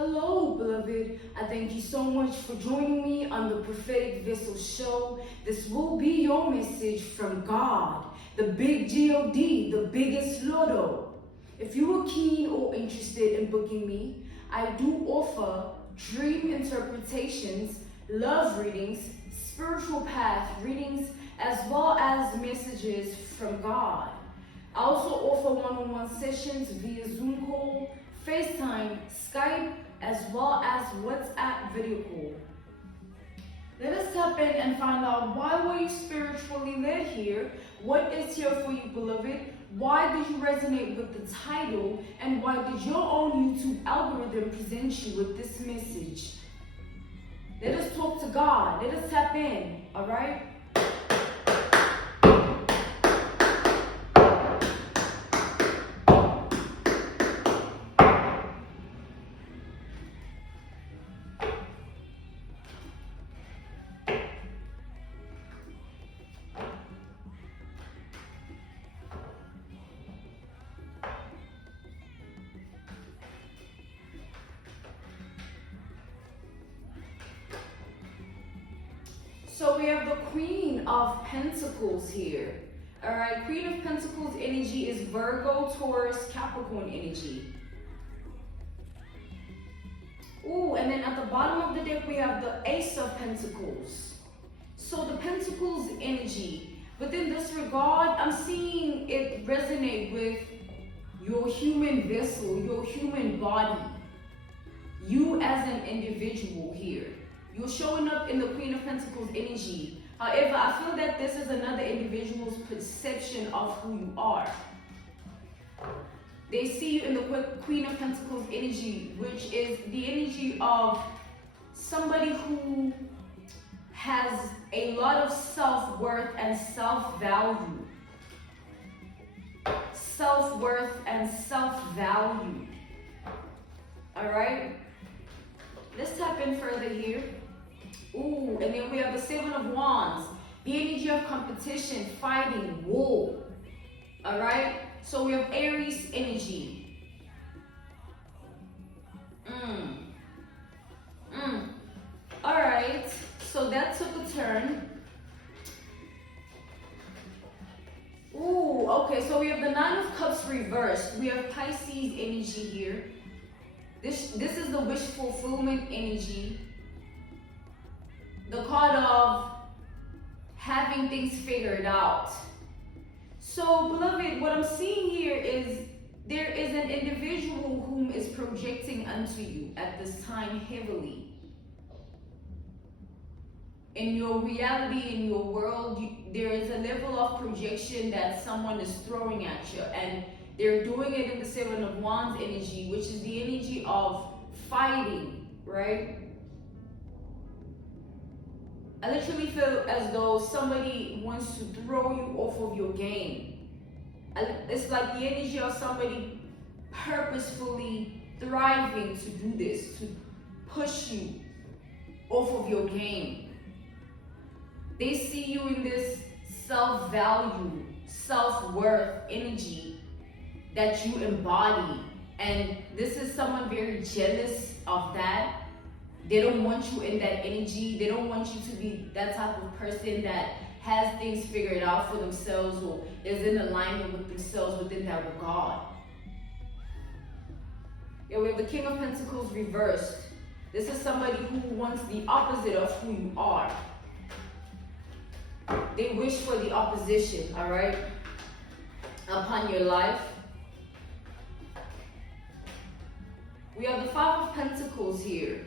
Hello, beloved. I thank you so much for joining me on the Prophetic Vessel Show. This will be your message from God, the big G-O-D, the biggest Lotto. If you are keen or interested in booking me, I do offer dream interpretations, love readings, spiritual path readings, as well as messages from God. I also offer one-on-one sessions via Zoom call, FaceTime, Skype, as well as WhatsApp video call. Let us tap in and find out, why were you spiritually led here? What is here for you, beloved? Why did you resonate with the title? And why did your own YouTube algorithm present you with this message? Let us talk to God. Let us tap in, all right? So we have the Queen of Pentacles here. All right, Queen of Pentacles energy is Virgo, Taurus, Capricorn energy. Ooh, and then at the bottom of the deck, we have the Ace of Pentacles. So the Pentacles energy. Within this regard, I'm seeing it resonate with your human vessel, your human body. You as an individual here. You're showing up in the Queen of Pentacles energy. However, I feel that this is another individual's perception of who you are. They see you in the Queen of Pentacles energy, which is the energy of somebody who has a lot of self-worth and self-value. Self-worth and self-value. All right? Let's tap in further here. Ooh, and then we have the Seven of Wands. The energy of competition, fighting, war. All right? So we have Aries energy. All right. So that took a turn. Ooh, okay. So we have the Nine of Cups reversed. We have Pisces energy here. This is the wish fulfillment energy. The card of having things figured out. So, beloved, what I'm seeing here is there is an individual whom is projecting unto you at this time heavily. In your reality, in your world, there is a level of projection that someone is throwing at you. And they're doing it in the Seven of Wands energy, which is the energy of fighting, right? I literally feel as though somebody wants to throw you off of your game. It's like the energy of somebody purposefully thriving to do this, to push you off of your game. They see you in this self-value, self-worth energy that you embody. And this is someone very jealous of that. They don't want you in that energy. They don't want you to be that type of person that has things figured out for themselves or is in alignment with themselves within that regard. Yeah, we have the King of Pentacles reversed. This is somebody who wants the opposite of who you are. They wish for the opposition, all right, upon your life. We have the Five of Pentacles here.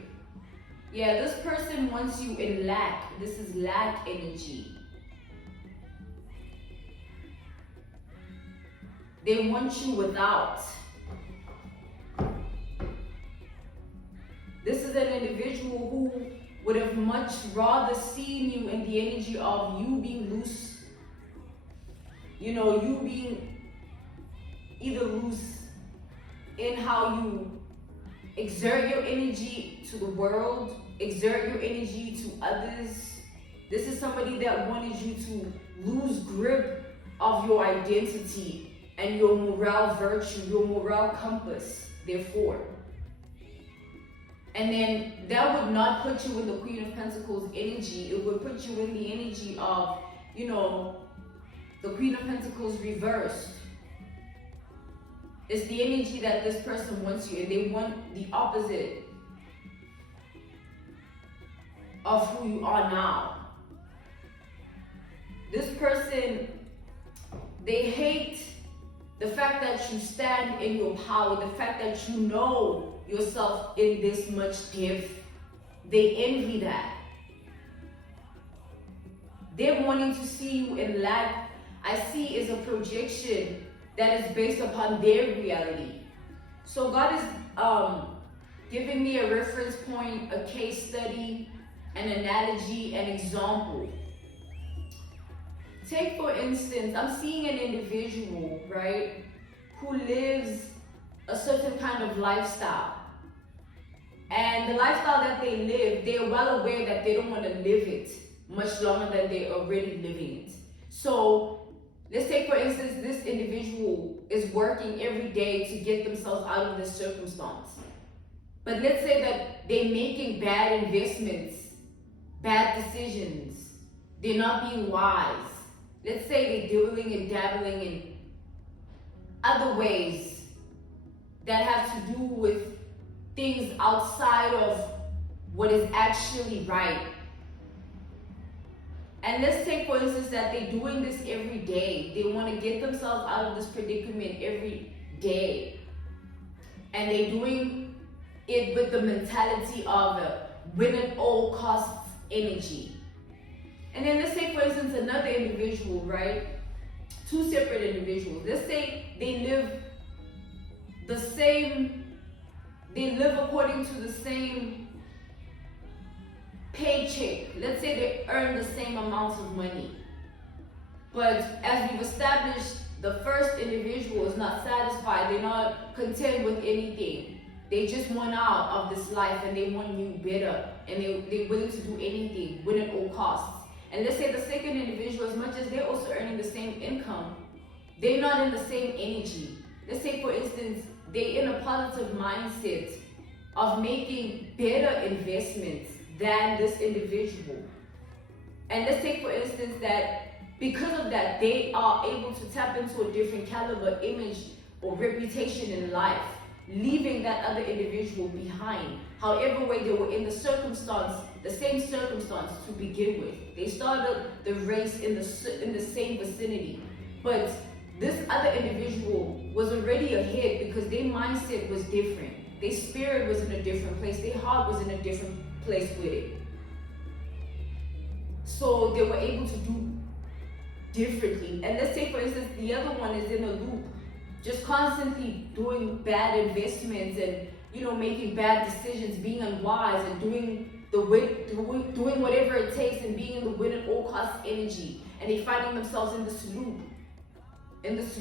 Yeah, this person wants you in lack. This is lack energy. They want you without. This is an individual who would have much rather seen you in the energy of you being loose. You know, you being either loose in how you exert your energy to the world, exert your energy to others. This is somebody that wanted you to lose grip of your identity and your moral virtue, your moral compass, therefore. And then that would not put you in the Queen of Pentacles energy. It would put you in the energy of, you know, the Queen of Pentacles reversed. It's the energy that this person wants you, and they want the opposite of who you are now. This person, they hate the fact that you stand in your power, the fact that you know yourself in this much depth. They envy that. They're wanting to see you in lack. I see is a projection that is based upon their reality. So God is giving me a reference point, a case study, an analogy, an example. Take for instance, I'm seeing an individual, right, who lives a certain kind of lifestyle. And the lifestyle that they live, they're well aware that they don't want to live it much longer than they're already living it. So let's take for instance, this individual is working every day to get themselves out of this circumstance. But let's say that they're making bad investments, bad decisions. They're not being wise. Let's say they're dibbling and dabbling in other ways that have to do with things outside of what is actually right. And let's take for instance that they're doing this every day. They want to get themselves out of this predicament every day. And they're doing it with the mentality of a win at all costs energy. And then let's take for instance another individual, right? Two separate individuals. Let's say they live according to the same paycheck. Let's say they earn the same amounts of money. But as we've established, the first individual is not satisfied. They're not content with anything. They just want out of this life and they want new better. And they're willing to do anything, win at all costs. And let's say the second individual, as much as they're also earning the same income, they're not in the same energy. Let's say, for instance, they're in a positive mindset of making better investments than this individual. And let's take, for instance, that because of that, they are able to tap into a different caliber, image, or reputation in life, leaving that other individual behind. However way they were in the circumstance, the same circumstance to begin with. They started the race in the same vicinity. But this other individual was already ahead because their mindset was different. Their spirit was in a different place. Their heart was in a different place with it. So they were able to do differently. And let's say, for instance, the other one is in a loop, just constantly doing bad investments and, you know, making bad decisions, being unwise and doing whatever it takes and being in the win at all costs energy. And they're finding themselves in this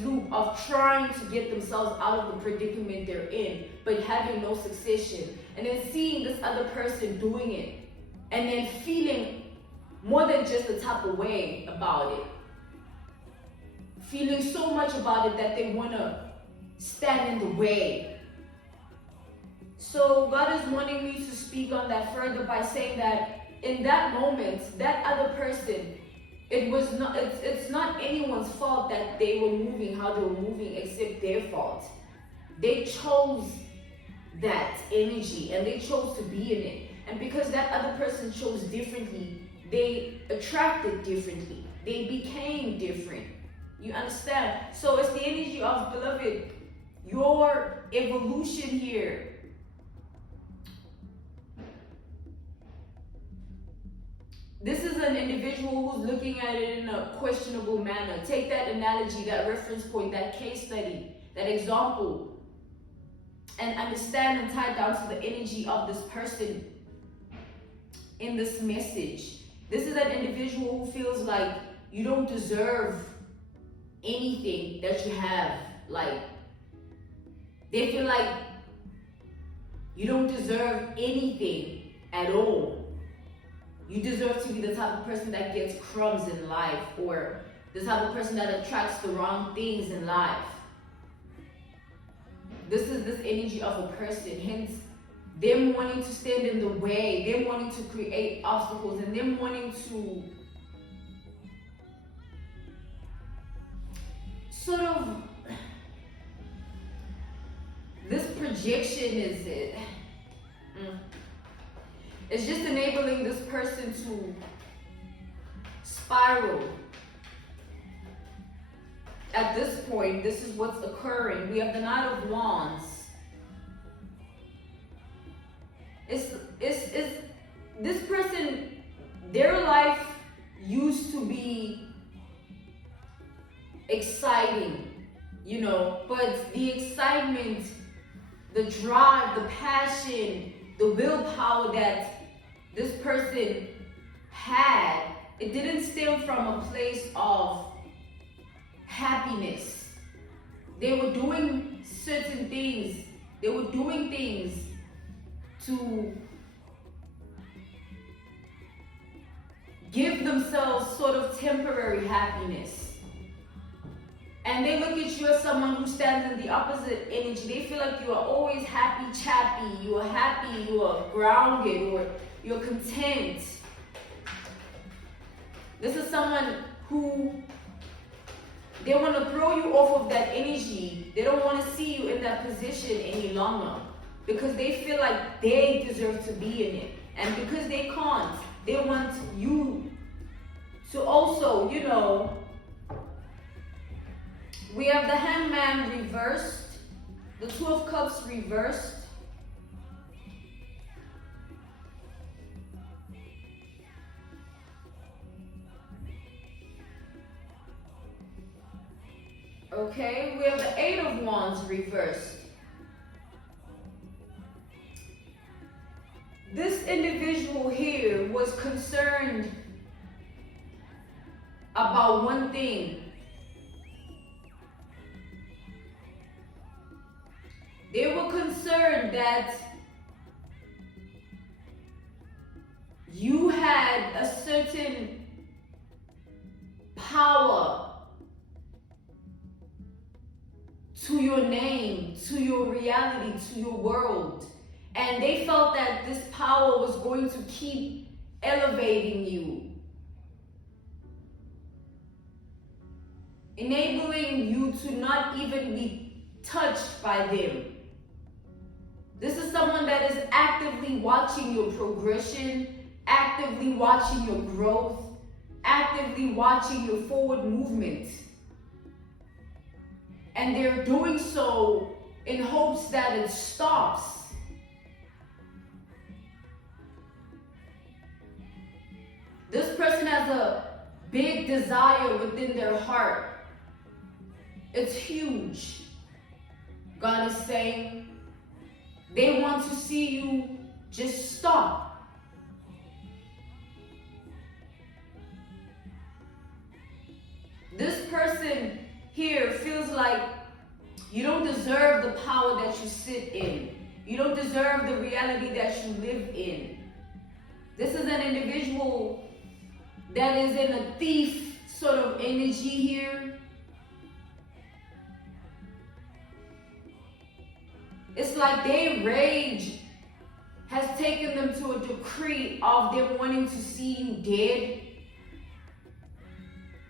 loop of trying to get themselves out of the predicament they're in, but having no succession. And then seeing this other person doing it and then feeling more than just a type of way about it. Feeling so much about it that they want to stand in the way. So God is wanting me to speak on that further by saying that in that moment, that other person, it's not anyone's fault that they were moving how they were moving except their fault. They chose that energy and they chose to be in it. And because that other person chose differently, they attracted differently. They became different. You understand? So it's the energy of, beloved, your evolution here. This is an individual who's looking at it in a questionable manner. Take that analogy, that reference point, that case study, that example, and understand and tie it down to the energy of this person in this message. This is that individual who feels like you don't deserve anything that you have. Like, they feel like you don't deserve anything at all. You deserve to be the type of person that gets crumbs in life, or the type of person that attracts the wrong things in life. This is this energy of a person. Hence, them wanting to stand in the way, them wanting to create obstacles, and them wanting to sort of, this projection is it. It's just enabling this person to spiral. At this point, this is what's occurring. We have the Knight of Wands. It's this person, their life used to be exciting, you know, but the excitement, the drive, the passion, the willpower that this person had, it didn't stem from a place of happiness. They were doing certain things. They were doing things to give themselves sort of temporary happiness. And they look at you as someone who stands in the opposite energy. They feel like you are always happy, chappy, you are happy, you are grounded, or you're content. This is someone who, they want to throw you off of that energy. They don't want to see you in that position any longer because they feel like they deserve to be in it. And because they can't, they want you to also, you know, we have the Hangman reversed, the Two of Cups reversed. Okay, we have the Eight of Wands reversed. This individual here was concerned about one thing. They were concerned that you had a certain power to your name, to your reality, to your world. And they felt that this power was going to keep elevating you, enabling you to not even be touched by them. This is someone that is actively watching your progression, actively watching your growth, actively watching your forward movement. And they're doing so in hopes that it stops. This person has a big desire within their heart. It's huge. God is saying they want to see you just stop. This person here feels like you don't deserve the power that you sit in. You don't deserve the reality that you live in. This is an individual that is in a thief sort of energy here. It's like their rage has taken them to a decree of them wanting to see you dead,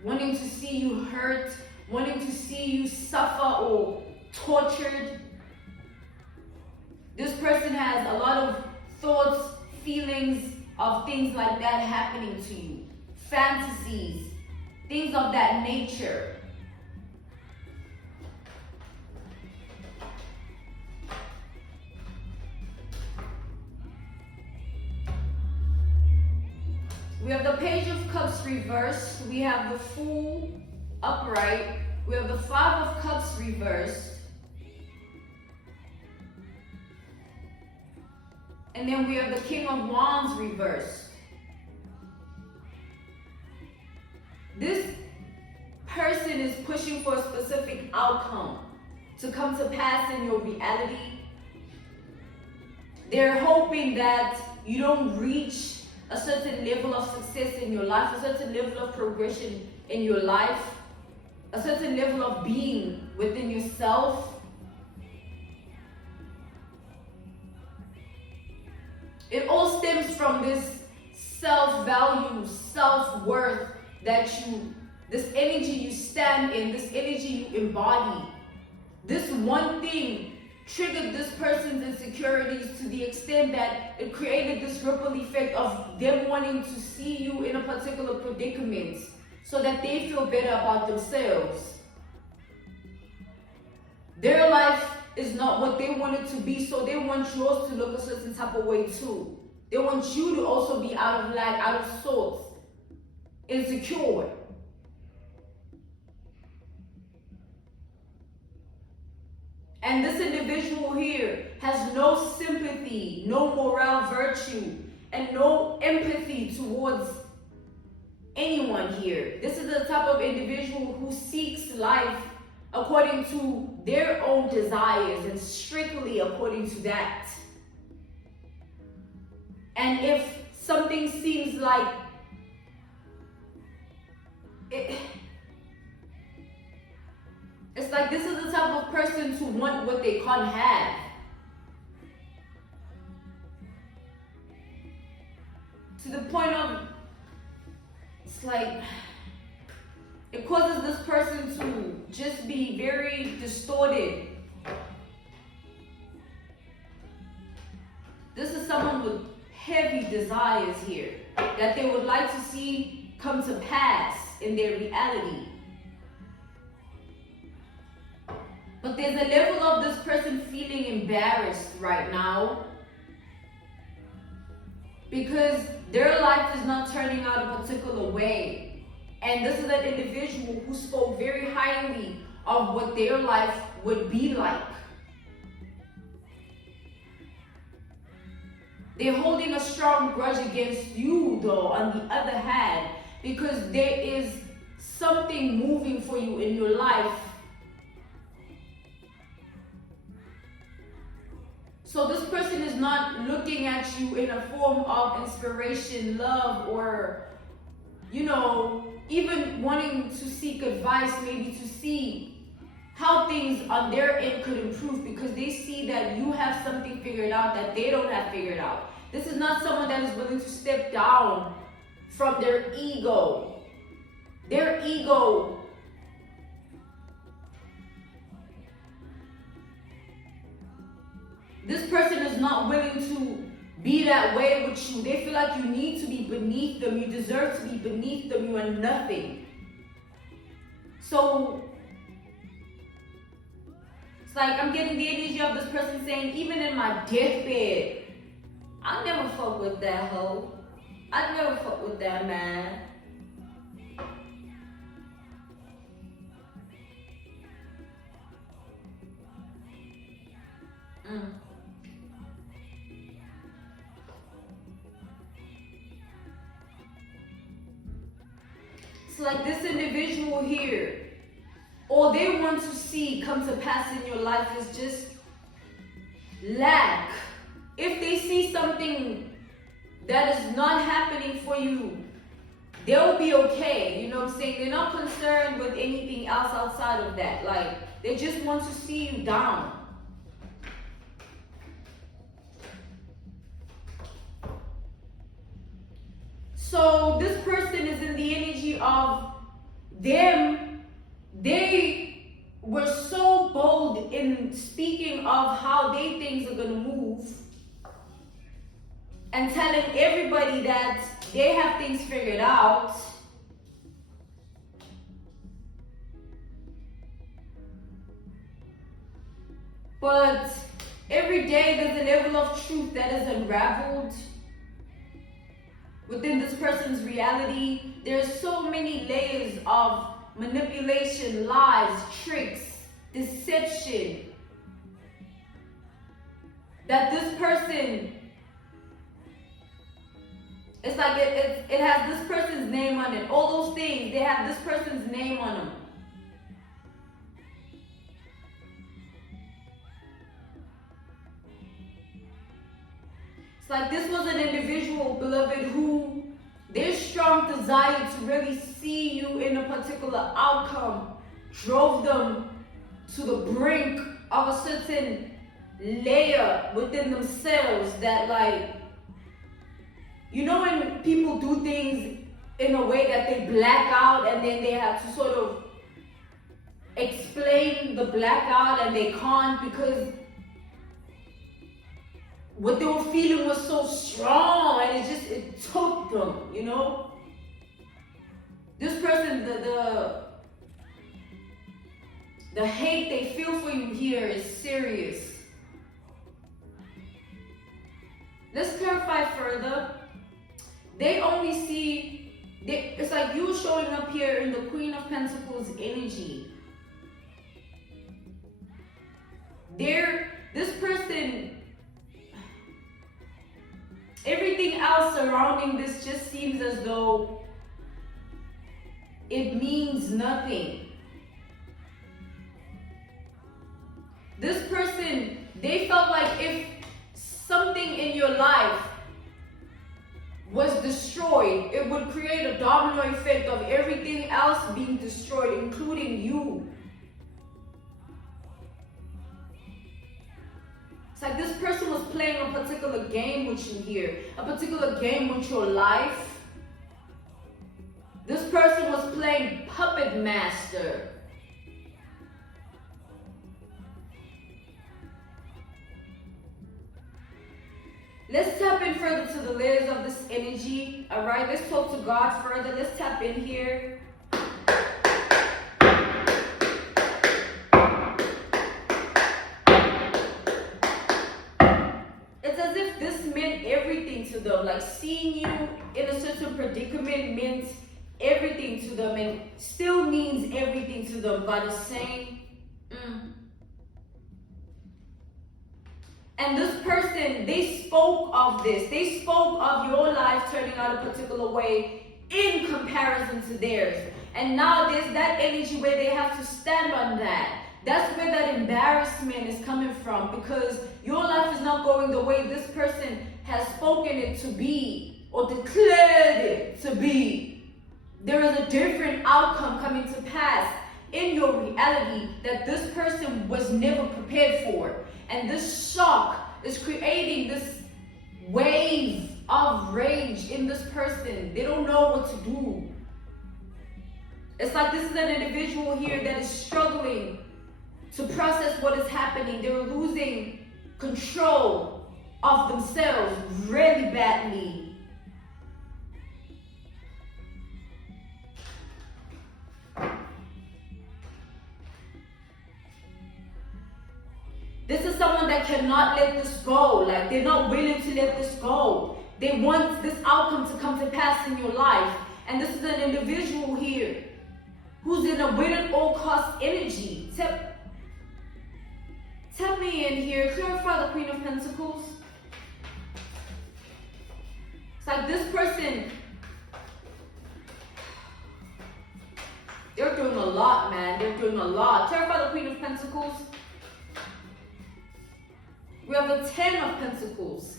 wanting to see you hurt, wanting to see you suffer or tortured. This person has a lot of thoughts, feelings of things like that happening to you. Fantasies, things of that nature. We have the Page of Cups reversed. We have the Fool upright. We have the Five of Cups reversed. And then we have the King of Wands reversed. This person is pushing for a specific outcome to come to pass in your reality. They're hoping that you don't reach a certain level of success in your life, a certain level of progression in your life, a certain level of being within yourself. It all stems from this self-value, self-worth this energy you stand in, this energy you embody. This one thing triggered this person's insecurities to the extent that it created this ripple effect of them wanting to see you in a particular predicament so that they feel better about themselves. Their life is not what they want it to be, so they want yours to look a certain type of way too. They want you to also be out of line, out of sorts, insecure. And this individual here has no sympathy, no moral virtue, and no empathy towards anyone here. This is the type of individual who seeks life according to their own desires and strictly according to that. And if something seems like it's like this is the type of person to want what they can't have. To the point of, it's like, it causes this person to just be very distorted. This is someone with heavy desires here that they would like to see come to pass in their reality. But there's a level of this person feeling embarrassed right now because their life is not turning out a particular way. And this is an individual who spoke very highly of what their life would be like. They're holding a strong grudge against you, though, on the other hand, because there is something moving for you in your life. So this person is not looking at you in a form of inspiration, love, or, even wanting to seek advice, maybe to see how things on their end could improve because they see that you have something figured out that they don't have figured out. This is not someone that is willing to step down from their ego. Their ego this person is not willing to be that way with you. They feel like you need to be beneath them. You deserve to be beneath them. You are nothing. So it's like I'm getting the energy of this person saying, even in my deathbed, I never fuck with that hoe. I never fuck with that man. It's like this individual here, all they want to see come to pass in your life is just lack. If they see something that is not happening for you, they'll be okay. You know what I'm saying? They're not concerned with anything else outside of that. Like, they just want to see you down. So this person is in the energy of them. They were so bold in speaking of how they things are going to move and telling everybody that they have things figured out. But every day there's a level of truth that is unraveled within this person's reality. There's so many layers of manipulation, lies, tricks, deception that this person, it's like it has this person's name on it. All those things, they have this person's name on them. It's like this was an individual, beloved, who their strong desire to really see you in a particular outcome drove them to the brink of a certain layer within themselves that, like, you know when people do things in a way that they black out and then they have to sort of explain the blackout and they can't because what they were feeling was so strong and it took them, you know? This person, the hate they feel for you here is serious. Let's clarify further. They only see, it's like you showing up here in the Queen of Pentacles energy. This person, everything else surrounding this just seems as though it means nothing. This person, they felt like if something in your life was destroyed, it would create a domino effect of everything else being destroyed, including you. It's like this person was playing a particular game with you here, a particular game with your life. This person was playing puppet master. Let's tap in further to the layers of this energy. All right, let's talk to God further. Let's tap in here. It's as if this meant everything to them. Like seeing you in a certain predicament meant everything to them and still means everything to them. God is saying, And this person, they spoke of this. They spoke of your life turning out a particular way in comparison to theirs. And now there's that energy where they have to stand on that. That's where that embarrassment is coming from, because your life is not going the way this person has spoken it to be or declared it to be. There is a different outcome coming to pass in your reality that this person was never prepared for. And this shock is creating this wave of rage in this person. They don't know what to do. It's like this is an individual here that is struggling to process what is happening. They're losing control of themselves really badly. This is someone that cannot let this go. Like, they're not willing to let this go. They want this outcome to come to pass in your life. And this is an individual here who's in a win at all cost energy. Tap me in here. Clarify the Queen of Pentacles. It's like this person, they're doing a lot, man. They're doing a lot. Clarify the Queen of Pentacles. We have the 10 of Pentacles.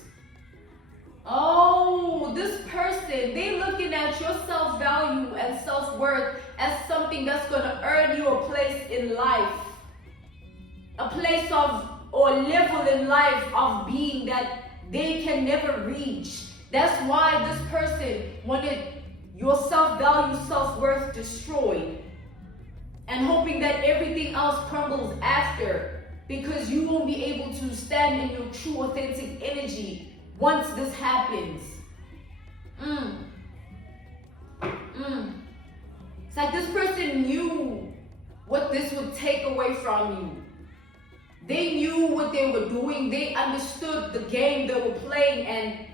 Oh, this person, they looking at your self-value and self-worth as something that's going to earn you a place in life. A place of, or level in life of being that they can never reach. That's why this person wanted your self-value, self-worth destroyed. And hoping that everything else crumbles after. Because you won't be able to stand in your true, authentic energy once this happens. It's like this person knew what this would take away from you. They knew what they were doing. They understood the game they were playing, and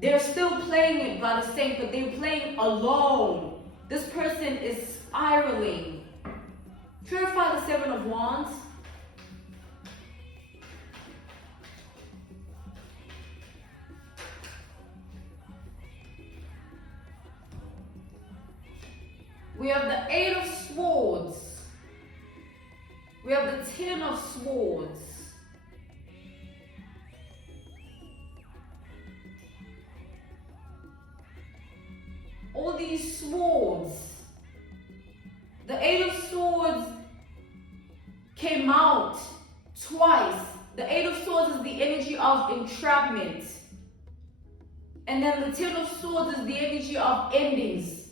they're still playing it by the same, but they're playing alone. This person is spiraling. Purify the 7 of Wands. We have the 8 of Swords. We have the 10 of Swords. All these swords. The 8 of Swords came out twice. The 8 of Swords is the energy of entrapment. And then the Ten of Swords is the energy of endings.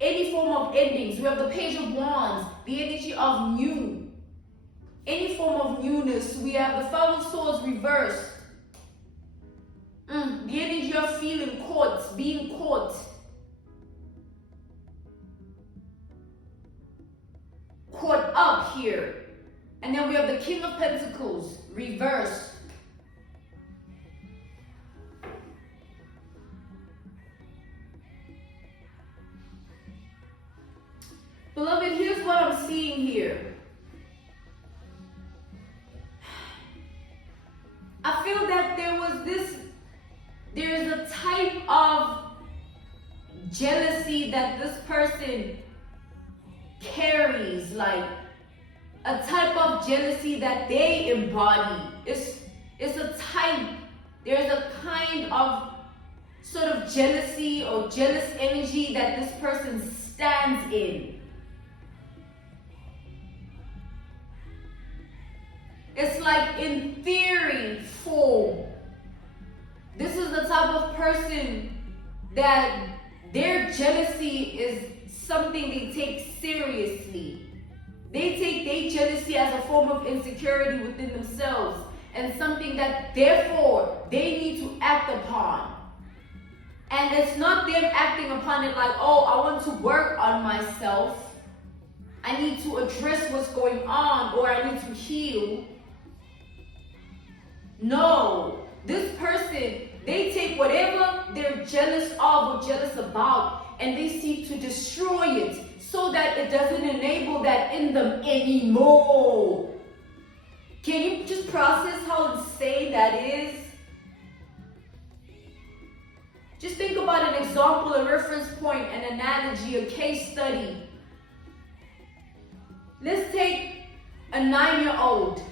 Any form of endings. We have the Page of Wands, the energy of new. Any form of newness. We have the Five of Swords reversed. The energy of feeling caught, being caught. Caught up here. And then we have the King of Pentacles reversed. Beloved, here's what I'm seeing here. I feel that there is a type of jealousy that this person carries, like a type of jealousy that they embody. It's a type, there's a kind of sort of jealousy or jealous energy that this person stands in. It's like in theory form. This is the type of person that their jealousy is something they take seriously. They take their jealousy as a form of insecurity within themselves and something that therefore they need to act upon. And it's not them acting upon it like, oh, I want to work on myself. I need to address what's going on, or I need to heal. No, this person, they take whatever they're jealous of or jealous about and they seek to destroy it so that it doesn't enable that in them anymore. Can you just process how insane that is? Just think about an example, a reference point, an analogy, a case study. Let's take a 9-year-old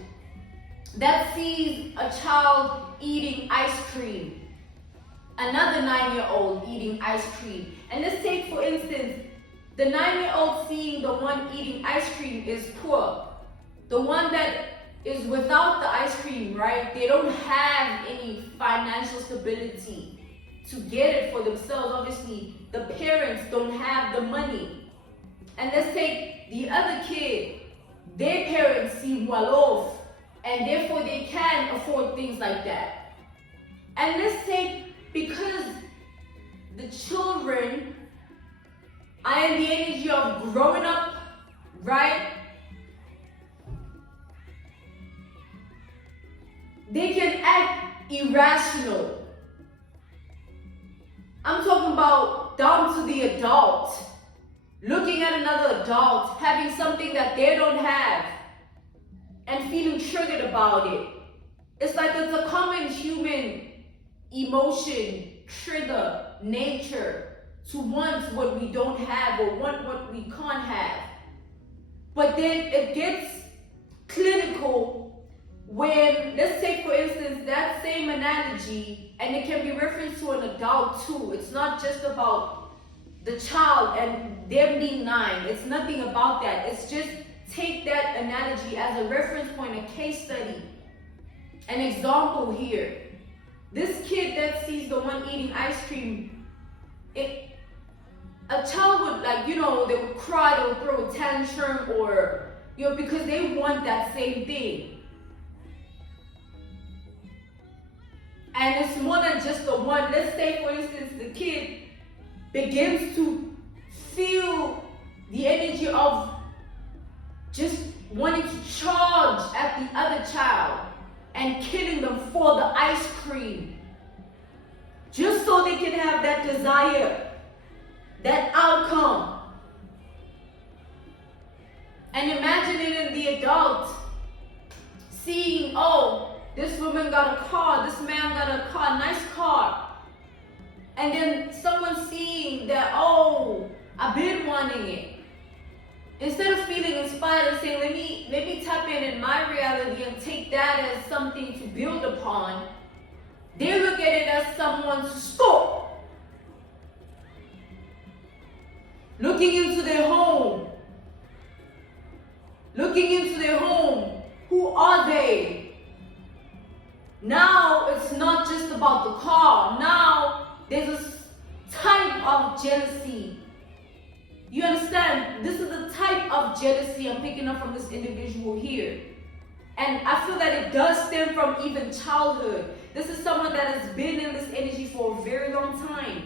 that sees a child eating ice cream. Another 9-year-old eating ice cream. And let's take, for instance, the 9-year-old seeing the one eating ice cream is poor. The one that is without the ice cream, right? They don't have any financial stability to get it for themselves. Obviously, the parents don't have the money. And let's take the other kid. Their parents seem well off, and therefore they can afford things like that. And let's take, because the children are in the energy of growing up, right? They can act irrational. I'm talking about down to the adult. Looking at another adult, having something that they don't have, and feeling triggered about it. It's like it's a common human emotion, trigger, nature, to want what we don't have or want what we can't have. But then it gets clinical when, let's take for instance that same analogy, and it can be referenced to an adult too. It's not just about the child and them being 9. It's nothing about that. It's just take that analogy as a reference point, a case study, an example here. This kid that sees the one eating ice cream, a child would, like, you know, they would cry, they would throw a tantrum, or, you know, because they want that same thing. And it's more than just the one. Let's say, for instance, the kid begins to feel the energy of just wanting to charge at the other child and killing them for the ice cream, just so they can have that desire, that outcome. And imagine it in the adult, seeing, oh, this woman got a car, this man got a car, nice car. And then someone seeing that, oh, I've been wanting it. Instead of feeling inspired and saying, let me tap in my reality and take that as something to build upon, they look at it as someone to stop. Looking into their home. Looking into their home. Who are they? Now it's not just about about the car. Now there's a type of jealousy. You understand? This is the type of jealousy I'm picking up from this individual here. And I feel that it does stem from even childhood. This is someone that has been in this energy for a very long time.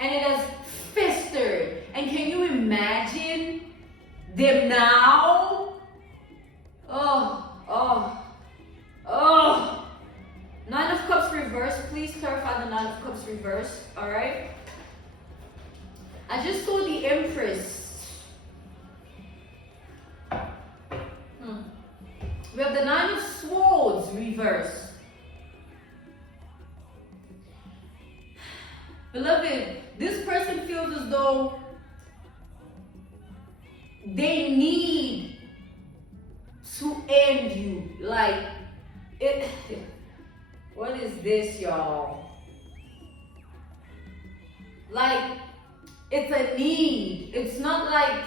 And it has festered. And can you imagine them now? Nine of Cups reverse. Please clarify the Nine of Cups reverse. Alright? I just saw the Empress. We have the Nine of Swords reverse. Beloved, this person feels as though they need to end you. Like, it. What is this, y'all? Like, it's a need. It's not like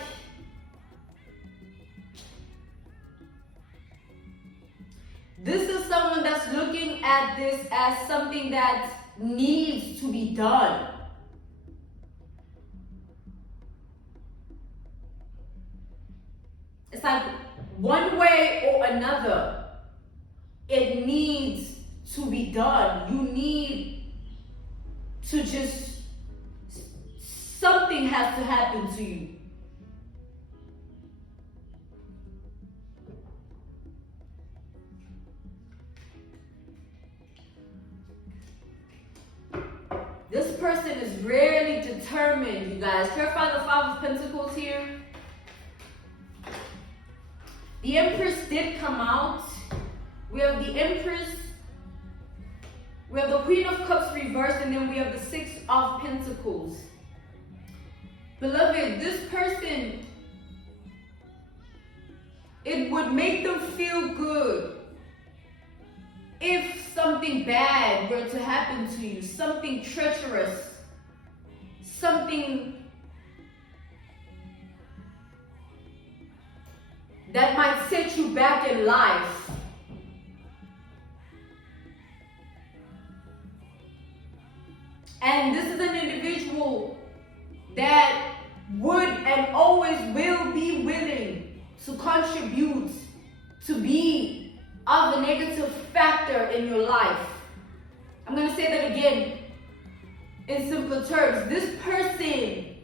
this is someone that's looking at this as something that needs to be done. It's like one way or another, it needs to be done. You need to just, something has to happen to you. This person is rarely determined, you guys. Clarify the Five of Pentacles here. The Empress did come out. We have the Empress. We have the Queen of Cups reversed, and then we have the Six of Pentacles. Beloved, this person, it would make them feel good if something bad were to happen to you, something treacherous, something that might set you back in life. And this is an individual that would and always will be willing to contribute, to be of a negative factor in your life. I'm going to say that again in simpler terms. This person,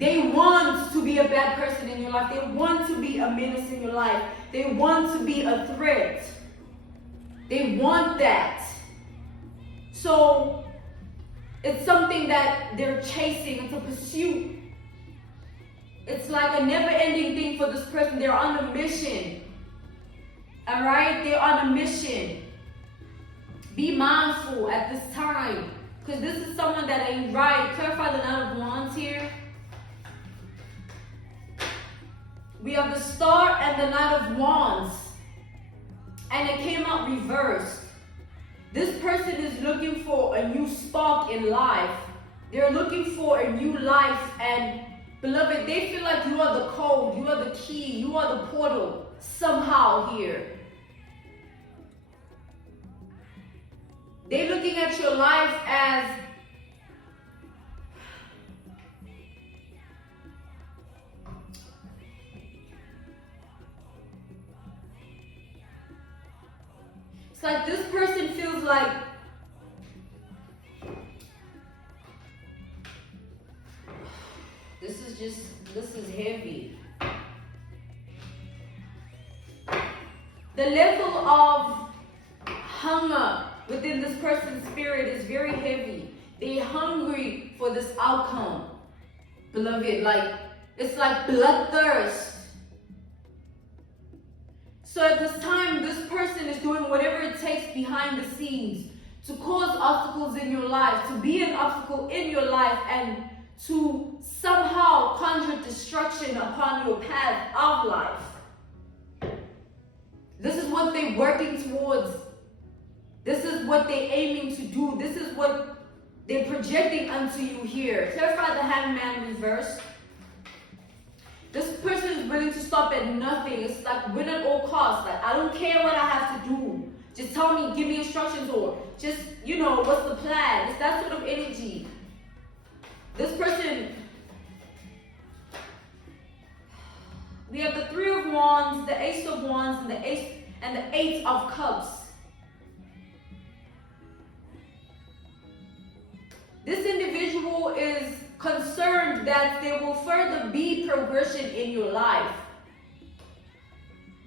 they want to be a bad person in your life. They want to be a menace in your life. They want to be a threat. They want that. So it's something that they're chasing. It's a pursuit. It's like a never-ending thing for this person. They're on a mission. All right? They're on a mission. Be mindful at this time, because this is someone that ain't right. Clarify the Nine of Wands here. We have the Star and the Knight of Wands. And it came out reversed. This person is looking for a new spark in life. They're looking for a new life. And beloved, they feel like you are the code, you are the key, you are the portal somehow here. They're looking at your life as it's like this person feels like this is heavy. The level of hunger within this person's spirit is very heavy. They're hungry for this outcome, beloved. Like, it's like bloodthirst. So at this time, this person is doing whatever it takes behind the scenes to cause obstacles in your life, to be an obstacle in your life, and to somehow conjure destruction upon your path of life. This is what they're working towards. This is what they're aiming to do. This is what they're projecting onto you here. Clarify the Hangman reverse. This person is willing to stop at nothing. It's like win at all costs. Like, I don't care what I have to do. Just tell me, give me instructions, or just, you know, what's the plan? It's that sort of energy. This person, we have the Three of Wands, the Ace of Wands, and the Eight of Cups. This individual is concerned that there will further be progression in your life.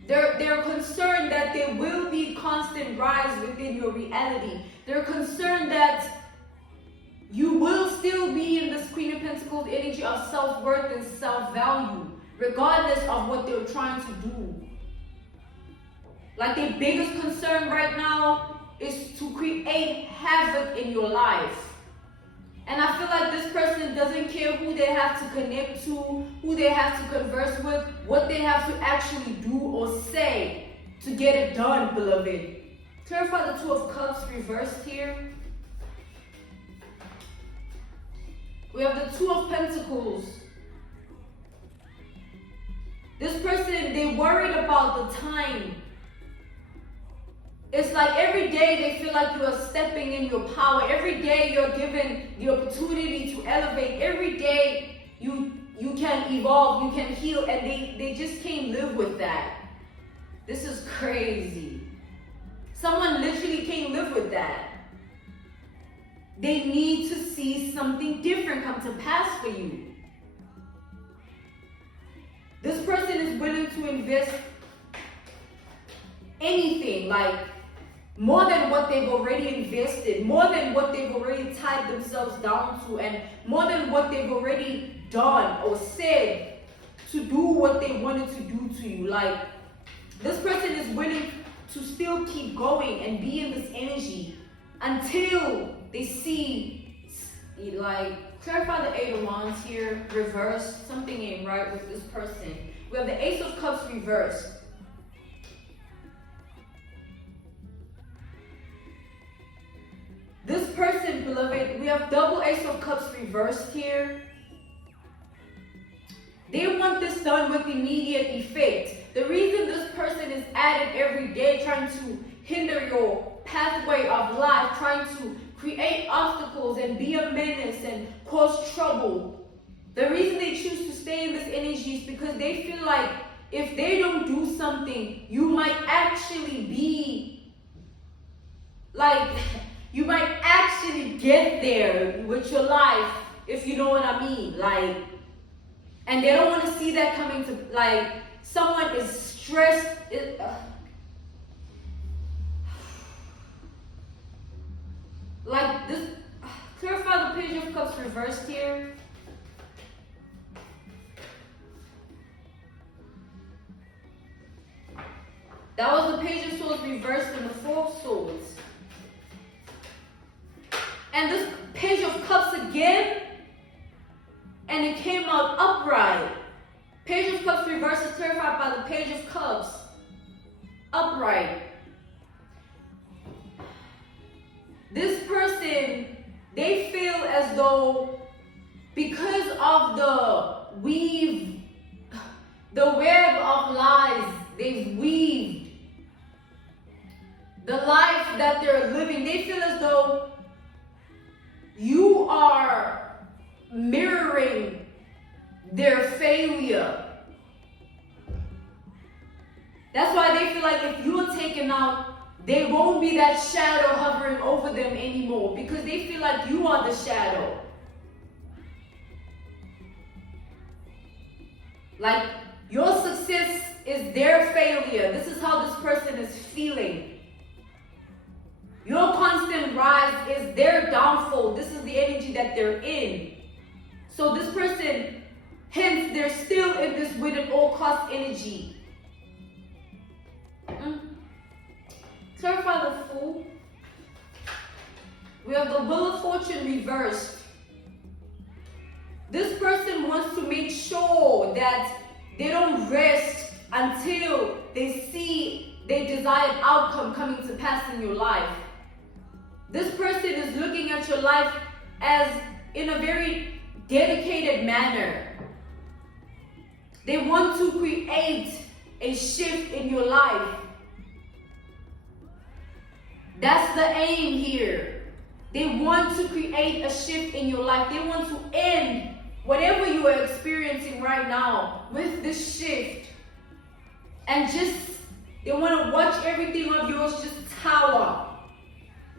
They're concerned that there will be constant rise within your reality. They're concerned that you will still be in this Queen of Pentacles energy of self-worth and self-value, regardless of what they're trying to do. Like, their biggest concern right now is to create havoc in your life. And I feel like this person doesn't care who they have to connect to, who they have to converse with, what they have to actually do or say to get it done, beloved. Clarify the Two of Cups reversed here. We have the Two of Pentacles. This person, they're worried about the time. It's like every day they feel like you are stepping in your power. Every day you're given the opportunity to elevate. Every day you can evolve, you can heal, and they just can't live with that. This is crazy. Someone literally can't live with that. They need to see something different come to pass for you. This person is willing to invest anything, like more than what they've already invested, more than what they've already tied themselves down to, and more than what they've already done or said to do what they wanted to do to you. Like, this person is willing to still keep going and be in this energy until they see, like, clarify the Eight of Wands here, reversed. Something ain't right with this person. We have the Ace of Cups reversed. This person, beloved, we have double Ace of Cups reversed here. They want this done with immediate effect. The reason this person is at it every day, trying to hinder your pathway of life, trying to create obstacles and be a menace and cause trouble. The reason they choose to stay in this energy is because they feel like if they don't do something, you might actually be like, you might actually get there with your life, if you know what I mean. Like, and they don't want to see that coming to, like, someone is stressed. Like this, clarify the Page of Cups reversed here. That was the Page of Swords reversed and the Four of Swords. And this Page of Cups again, and it came out upright. Page of Cups reversed is clarified by the Page of Cups upright. This person, they feel as though because of the web of lies they've weaved, the life that they're living, they feel as though you are mirroring their failure. That's why they feel like if you're taken out, there won't be that shadow hovering over them anymore, because they feel like you are the shadow. Like, your success is their failure. This is how this person is feeling. Your constant rise is their downfall. This is the energy that they're in. So this person, hence, they're still in this win at all cost energy. Clarify the Fool. We have the Wheel of Fortune reversed. This person wants to make sure that they don't rest until they see their desired outcome coming to pass in your life. This person is looking at your life as in a very dedicated manner. They want to create a shift in your life. That's the aim here. They want to create a shift in your life. They want to end whatever you are experiencing right now with this shift. And they want to watch everything of yours just tower.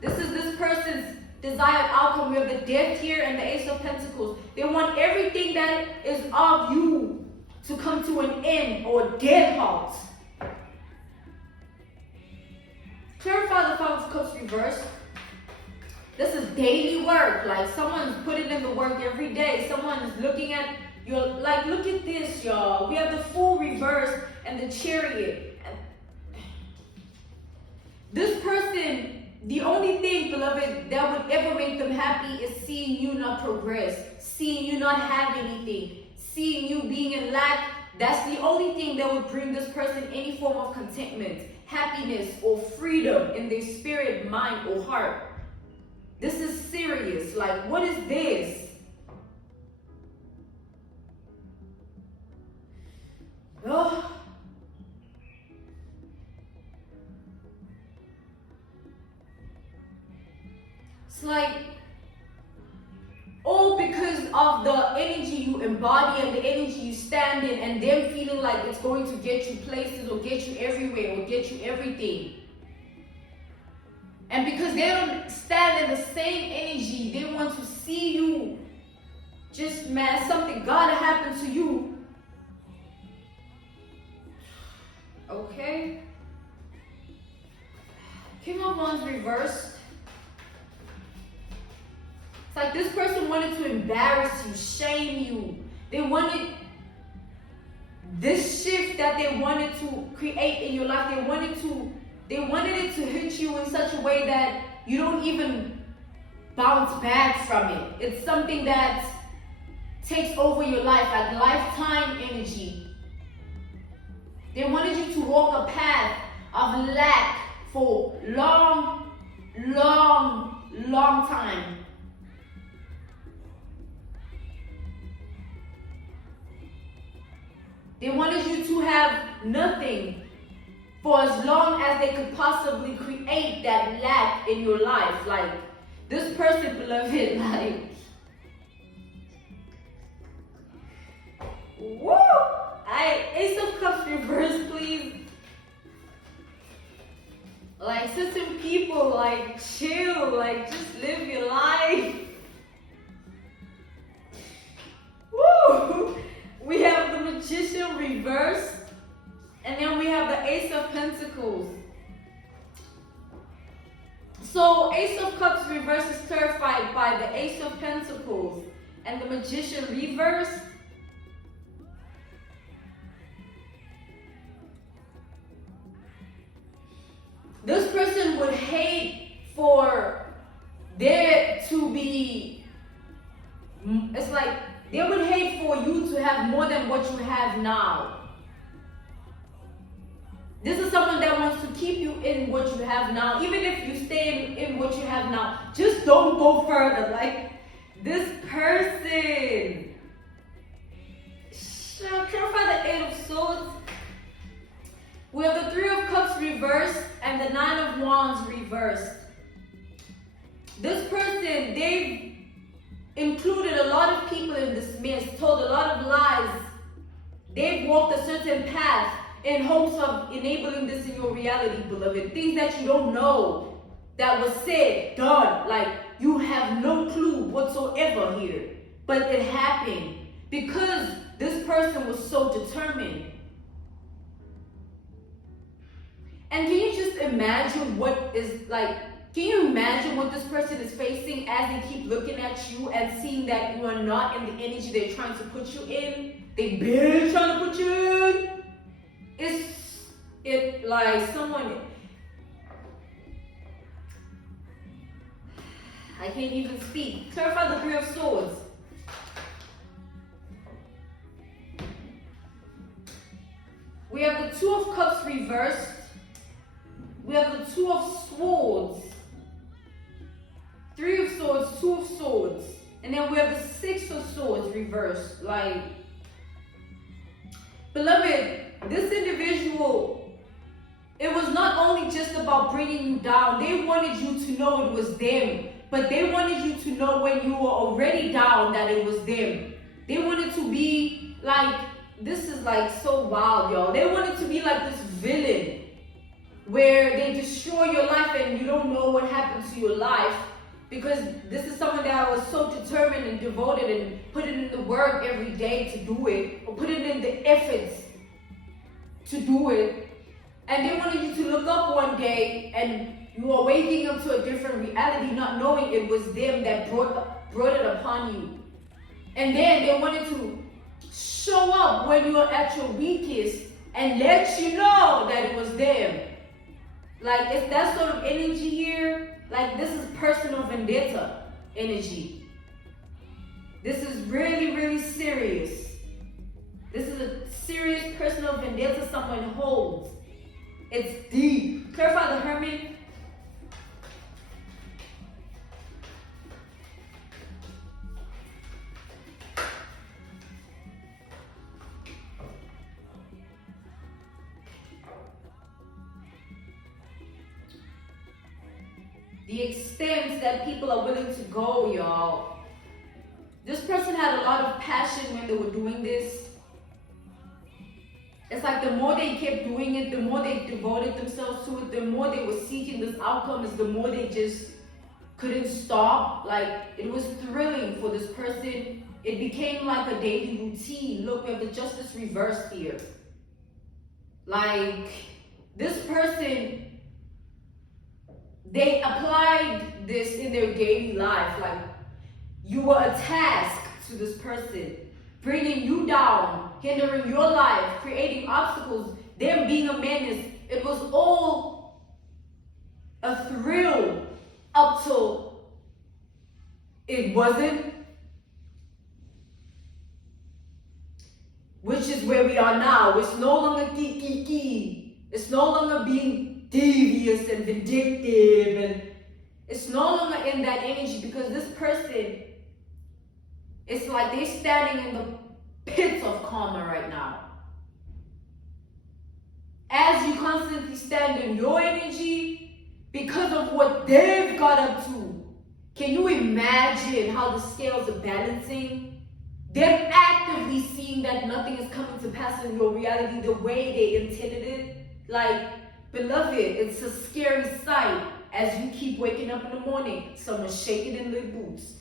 This is this person's desired outcome. We have the Death here and the Ace of Pentacles. They want everything that is of you to come to an end or a dead halt. Clarify the Five of Cups reversed. This is daily work. Like someone's putting in the work every day. Someone is looking at your, like, look at this, y'all. We have the Fool reversed and the Chariot. This person, the only thing, beloved, that would ever make them happy is seeing you not progress, seeing you not have anything, seeing you being in lack. That's the only thing that would bring this person any form of contentment, happiness, or freedom in their spirit, mind, or heart. This is serious. Like, what is this? Oh. It's like, all because of the energy you embody and the energy you stand in, and them feeling like it's going to get you places or get you everywhere or get you everything. And because they don't stand in the same energy, they want to see you just, man, something gotta happen to you. Okay. King of Wands reversed. It's like this person wanted to embarrass you, shame you. They wanted this shift that they wanted to create in your life. They wanted it to hit you in such a way that you don't even bounce back from it. It's something that takes over your life, like lifetime energy. They wanted you to walk a path of lack for long, long, long time. They wanted you to have nothing for as long as they could possibly create that lack in your life. Like, this person, beloved, like, woo! Ace of Cups reverse, please. Like, certain people, like, chill, like, just live your life. Woo! We have the Magician reversed, and then we have the Ace of Pentacles. So, Ace of Cups reversed is clarified by the Ace of Pentacles and the Magician reversed. This person would hate for there to be, it's like, they would hate for you to have more than what you have now. This is someone that wants to keep you in what you have now. Even if you stay in what you have now, just don't go further. Like, this person. Clarify the Eight of Swords. We have the Three of Cups reversed and the Nine of Wands reversed. This person, they've included a lot of people in this mess, told a lot of lies. They've walked a certain path in hopes of enabling this in your reality, beloved. Things that you don't know that was said, done. Like, you have no clue whatsoever here. But it happened because this person was so determined. And can you just imagine what is like, can you imagine what this person is facing as they keep looking at you and seeing that you are not in the energy they're trying to put you in? They've been trying to put you in. It's like someone, I can't even speak. Clarify the Three of Swords. We have the Two of Cups reversed. We have the Two of Swords. Three of Swords, Two of Swords. And then we have the Six of Swords reversed. Like, beloved, this individual it was not only just about bringing you down. They wanted you to know it was them. But they wanted you to know when you were already down that it was them. They wanted to be like, this is like so wild, y'all. They wanted to be like this villain where they destroy your life and you don't know what happened to your life, because this is someone that was so determined and devoted and putting in the work every day to do it, or putting in the efforts to do it. And they wanted you to look up one day and you are waking up to a different reality, not knowing it was them that brought it upon you. And then they wanted to show up when you are at your weakest and let you know that it was them. Like, it's that sort of energy here. Like, this is personal vendetta energy. This is really, really serious. This is a serious personal vendetta someone holds. It's deep. Clarify the Hermit. The extent that people are willing to go, y'all. This person had a lot of passion when they were doing this. It's like the more they kept doing it, the more they devoted themselves to it, the more they were seeking this outcome, is the more they just couldn't stop. Like, it was thrilling for this person. It became like a daily routine. Look, we have the justice reversed here. Like, this person, they applied this in their daily life. Like, you were a task to this person, bringing you down, hindering your life, creating obstacles, them being a menace. It was all a thrill up till it wasn't, which is where we are now. It's no longer kiki. It's no longer being devious and vindictive, and it's no longer in that energy, because this person, it's like they're standing in the pits of karma right now. As you constantly stand in your energy because of what they've got up to, can you imagine how the scales are balancing? They're actively seeing that nothing is coming to pass in your reality the way they intended it. Like, beloved, it's a scary sight as you keep waking up in the morning, someone shaking in their boots.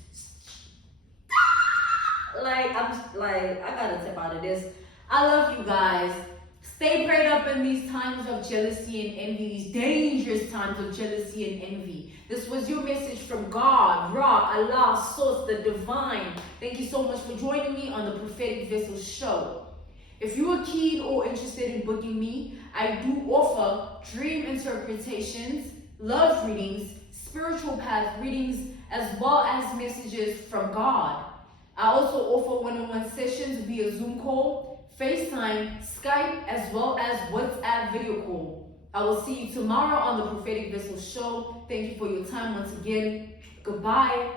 Like, I'm just like, I gotta tip out of this. I love you guys. Stay prayed up in these times of jealousy and envy, these dangerous times of jealousy and envy. This was your message from God, Ra, Allah, Source, the Divine. Thank you so much for joining me on the Prophetic Vessel Show. If you are keen or interested in booking me, I do offer dream interpretations, love readings, spiritual path readings, as well as messages from God. I also offer one-on-one sessions via Zoom call, FaceTime, Skype, as well as WhatsApp video call. I will see you tomorrow on the Prophetic Vessel Show. Thank you for your time once again. Goodbye.